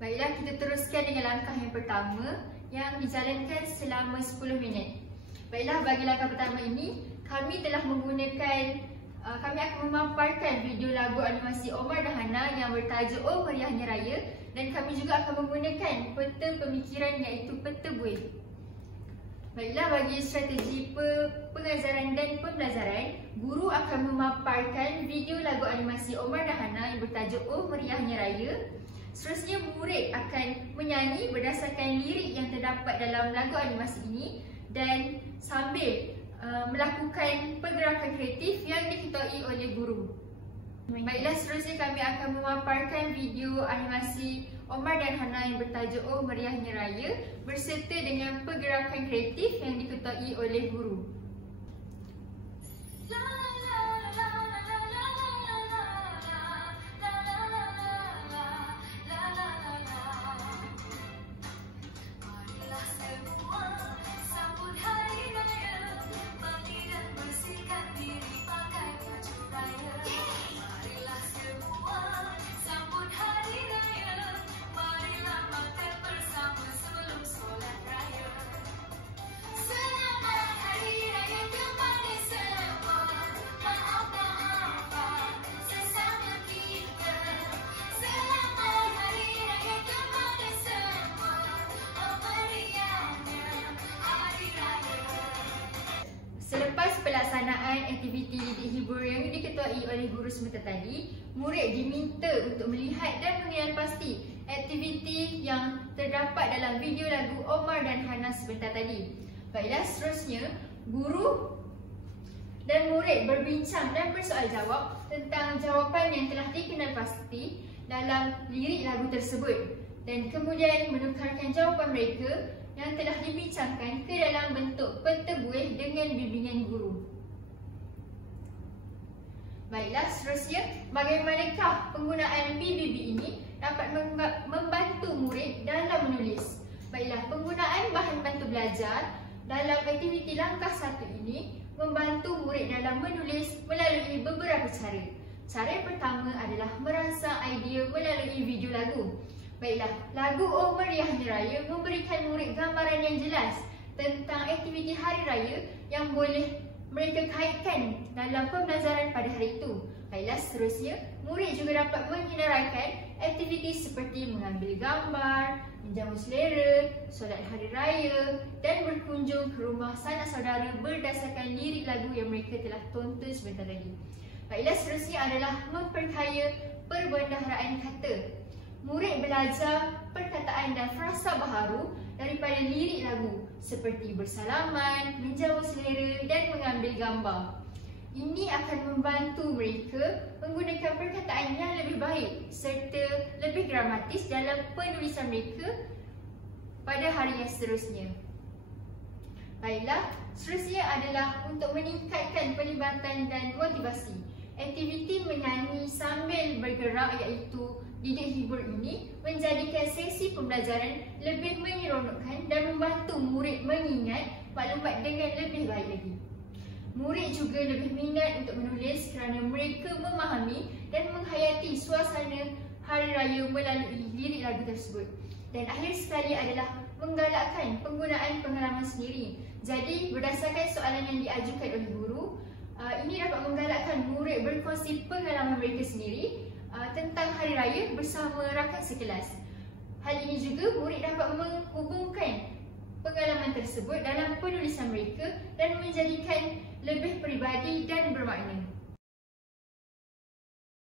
Baiklah, kita teruskan dengan langkah yang pertama yang dijalankan selama 10 minit. Baiklah, bagi langkah pertama ini, kami telah menggunakan, kami akan memaparkan video lagu animasi Omar dan Hana yang bertajuk Oh Meriahnya Raya, dan kami juga akan menggunakan peta pemikiran iaitu peta buih. Baiklah, bagi strategi pengajaran dan pembelajaran, guru akan memaparkan video lagu animasi Omar dan Hana yang bertajuk Oh Meriahnya Raya. Seterusnya, murid akan menyanyi berdasarkan lirik yang terdapat dalam lagu animasi ini dan sambil melakukan pergerakan kreatif yang diketuai oleh guru. Baiklah, seterusnya kami akan memaparkan video animasi Omar dan Hana yang bertajuk Oh Meriahnya Raya berserta dengan pergerakan kreatif yang diketuai oleh guru. Selepas pelaksanaan aktiviti didik hibur yang diketuai oleh guru sebentar tadi, murid diminta untuk melihat dan mengenal pasti aktiviti yang terdapat dalam video lagu Omar dan Hana sebentar tadi. Baiklah, seterusnya guru dan murid berbincang dan bersoal jawab tentang jawapan yang telah dikenal pasti dalam lirik lagu tersebut, dan kemudian menukarkan jawapan mereka yang telah dibincangkan ke dalam bentuk peta buih dengan bimbingan guru. Baiklah, seterusnya, bagaimanakah penggunaan BBB ini dapat membantu murid dalam menulis? Baiklah, penggunaan bahan bantu belajar dalam aktiviti langkah 1 ini membantu murid dalam menulis melalui beberapa cara. Cara yang pertama adalah merangsang idea melalui video lagu. Baiklah, lagu Oh Meriahnya Raya memberikan murid gambaran yang jelas tentang aktiviti hari raya yang boleh mereka kaitkan dalam pembelajaran pada hari itu. Baiklah, seterusnya, murid juga dapat menyenaraikan aktiviti seperti mengambil gambar, menjamu selera, solat hari raya dan berkunjung ke rumah sanak saudara berdasarkan lirik lagu yang mereka telah tonton sebentar tadi. Baiklah, seterusnya adalah memperkaya perbendaharaan kata. Murid belajar perkataan dan frasa baharu daripada lirik lagu seperti bersalaman, menjamu selera dan mengambil gambar. Ini akan membantu mereka menggunakan perkataan yang lebih baik serta lebih dramatis dalam penulisan mereka pada hari yang seterusnya. Baiklah, seterusnya adalah untuk meningkatkan pelibatan dan motivasi. Aktiviti menyanyi sambil bergerak iaitu didik hibur ini menjadikan sesi pembelajaran lebih menyeronokkan dan membantu murid mengingat maklumat dengan lebih baik lagi. Murid juga lebih minat untuk menulis kerana mereka memahami dan menghayati suasana hari raya melalui lirik lagu tersebut. Dan akhir sekali adalah menggalakkan penggunaan pengalaman sendiri. Jadi, berdasarkan soalan yang diajukan oleh guru, ini dapat menggalakkan murid berkongsi pengalaman mereka sendiri tentang hari raya bersama rakan sekelas. Hal ini juga murid dapat menghubungkan pengalaman tersebut dalam penulisan mereka dan menjadikan lebih peribadi dan bermakna.